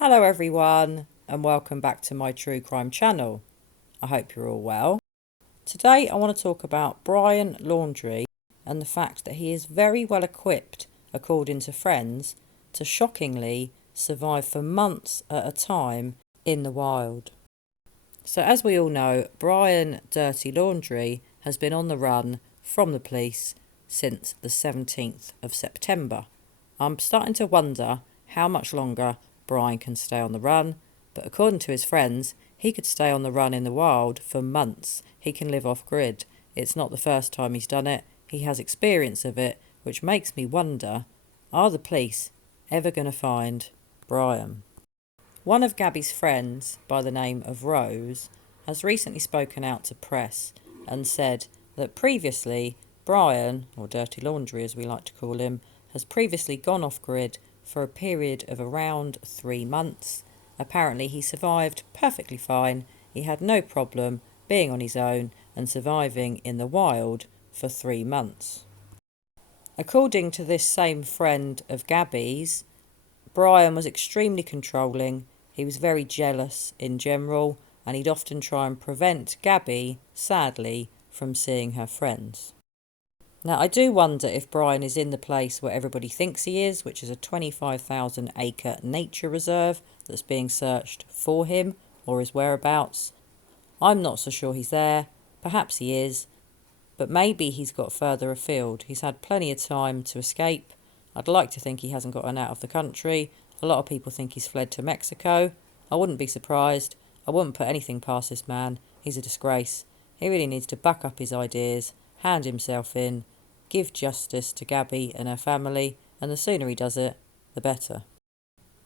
Hello everyone and welcome back to my true crime channel. I hope you're all well. Today I want to talk about Brian Laundrie and the fact that he is very well equipped, according to friends, to shockingly survive for months at a time in the wild. So as we all know, Brian DIRTY Laundrie has been on the run from the police since the 17th of September. I'm starting to wonder how much longer Brian can stay on the run, but according to his friends, he could stay on the run in the wild for months. He can live off grid. It's not the first time he's done it. He has experience of it, which makes me wonder, are the police ever going to find Brian? One of Gabby's friends, by the name of Rose, has recently spoken out to press and said that previously Brian, or Dirty Laundrie as we like to call him, has previously gone off grid for a period of around 3 months. Apparently he survived perfectly fine. He had no problem being on his own and surviving in the wild for 3 months. According to this same friend of Gabby's, Brian was extremely controlling. He was very jealous in general, and he'd often try and prevent Gabby, sadly, from seeing her friends. Now, I do wonder if Brian is in the place where everybody thinks he is, which is a 25,000 acre nature reserve that's being searched for him or his whereabouts. I'm not so sure he's there. Perhaps he is, but maybe he's got further afield. He's had plenty of time to escape. I'd like to think he hasn't gotten out of the country. A lot of people think he's fled to Mexico. I wouldn't be surprised. I wouldn't put anything past this man. He's a disgrace. He really needs to back up his ideas, hand himself in, give justice to Gabby and her family, and the sooner he does it, the better.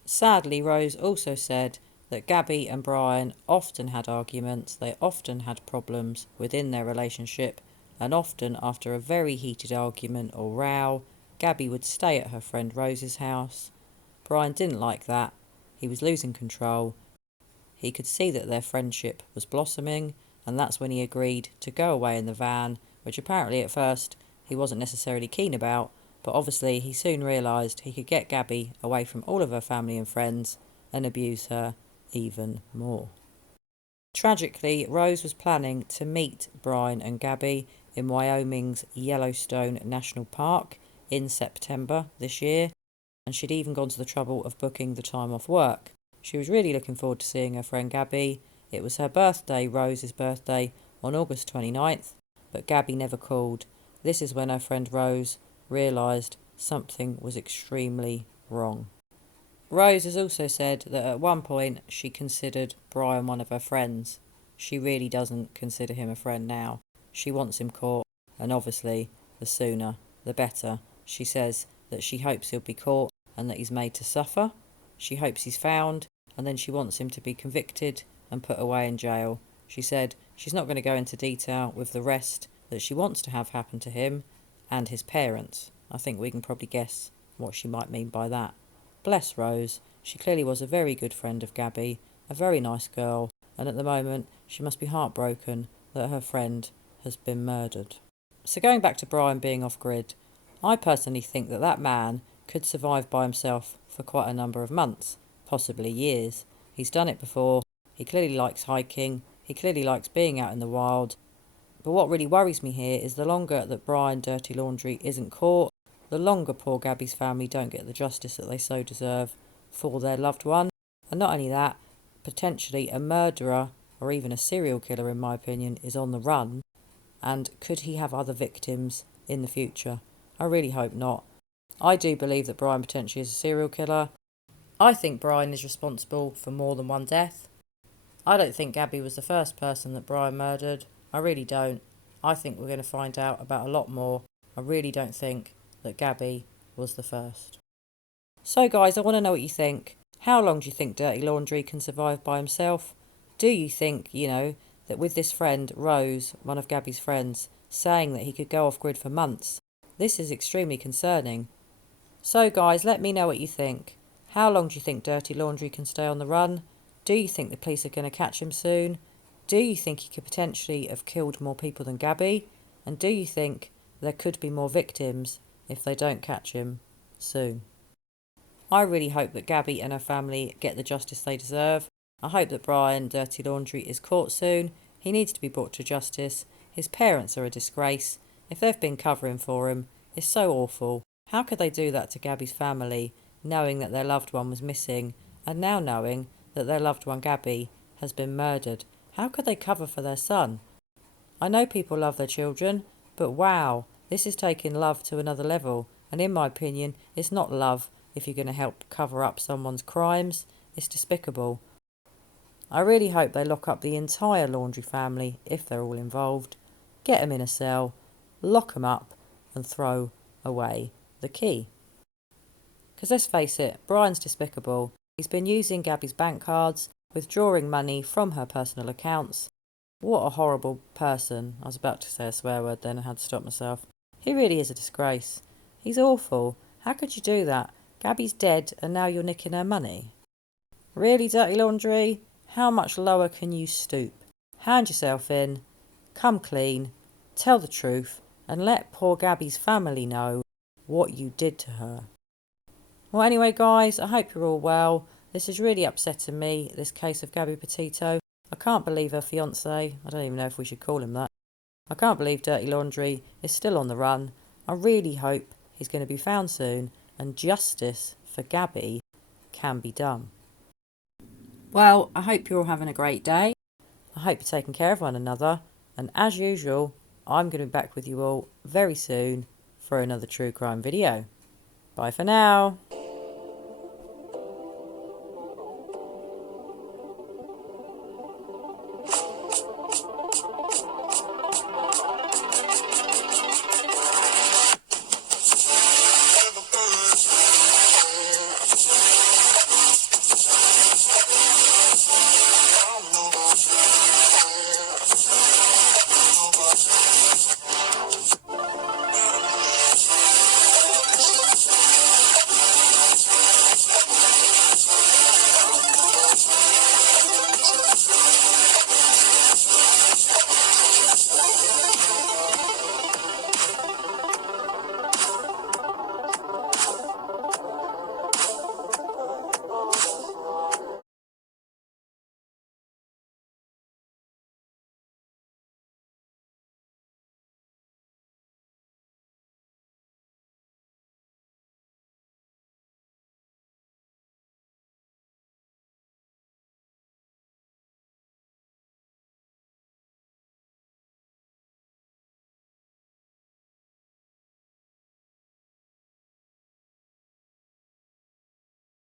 Sadly, Rose also said that Gabby and Brian often had arguments. They often had problems within their relationship, and often after a very heated argument or row, Gabby would stay at her friend Rose's house. Brian didn't like that. He was losing control. He could see that their friendship was blossoming, and that's when he agreed to go away in the van, which apparently at first he wasn't necessarily keen about, but obviously he soon realised he could get Gabby away from all of her family and friends and abuse her even more. Tragically, Rose was planning to meet Brian and Gabby in Wyoming's Yellowstone National Park in September this year, and she'd even gone to the trouble of booking the time off work. She was really looking forward to seeing her friend Gabby. It was her birthday, Rose's birthday, on August 29th, but Gabby never called. This is when her friend Rose realised something was extremely wrong. Rose has also said that at one point she considered Brian one of her friends. She really doesn't consider him a friend now. She wants him caught, and obviously the sooner the better. She says that she hopes he'll be caught and that he's made to suffer. She hopes he's found, and then she wants him to be convicted and put away in jail. She said she's not going to go into detail with the rest that she wants to have happen to him and his parents. I think we can probably guess what she might mean by that. Bless Rose. She clearly was a very good friend of Gabby, a very nice girl, and at the moment she must be heartbroken that her friend has been murdered. So going back to Brian being off grid, I personally think that that man could survive by himself for quite a number of months, possibly years. He's done it before. He clearly likes hiking. He clearly likes being out in the wild. But what really worries me here is the longer that Brian Dirty Laundrie isn't caught, the longer poor Gabby's family don't get the justice that they so deserve for their loved one. And not only that, potentially a murderer or even a serial killer, in my opinion, is on the run. And could he have other victims in the future? I really hope not. I do believe that Brian potentially is a serial killer. I think Brian is responsible for more than one death. I don't think Gabby was the first person that Brian murdered. I really don't. I think we're going to find out about a lot more. I really don't think that Gabby was the first. So guys, I want to know what you think. How long do you think Dirty Laundrie can survive by himself? Do you think, that with this friend, Rose, one of Gabby's friends, saying that he could go off grid for months, this is extremely concerning. So guys, let me know what you think. How long do you think Dirty Laundrie can stay on the run? Do you think the police are going to catch him soon? Do you think he could potentially have killed more people than Gabby? And do you think there could be more victims if they don't catch him soon? I really hope that Gabby and her family get the justice they deserve. I hope that Brian DIRTY Laundrie is caught soon. He needs to be brought to justice. His parents are a disgrace. If they've been covering for him, it's so awful. How could they do that to Gabby's family, knowing that their loved one was missing, and now knowing that their loved one Gabby has been murdered? How could they cover for their son? I know people love their children, but wow, this is taking love to another level. And in my opinion, it's not love if you're going to help cover up someone's crimes. It's despicable. I really hope they lock up the entire Laundrie family if they're all involved, get them in a cell, lock them up and throw away the key. Because let's face it, Brian's despicable. He's been using Gabby's bank cards, withdrawing money from her personal accounts. What a horrible person. I was about to say a swear word then, I had to stop myself. He really is a disgrace. He's awful. How could you do that? Gabby's dead and now you're nicking her money. Really, Dirty Laundrie? How much lower can you stoop? Hand yourself in, come clean, tell the truth, and let poor Gabby's family know what you did to her. Well, anyway, guys, I hope you're all well. This is really upsetting me, this case of Gabby Petito. I can't believe her fiancee, I don't even know if we should call him that. I can't believe Dirty Laundrie is still on the run. I really hope he's going to be found soon and justice for Gabby can be done. Well, I hope you're all having a great day. I hope you're taking care of one another. And as usual, I'm going to be back with you all very soon for another true crime video. Bye for now.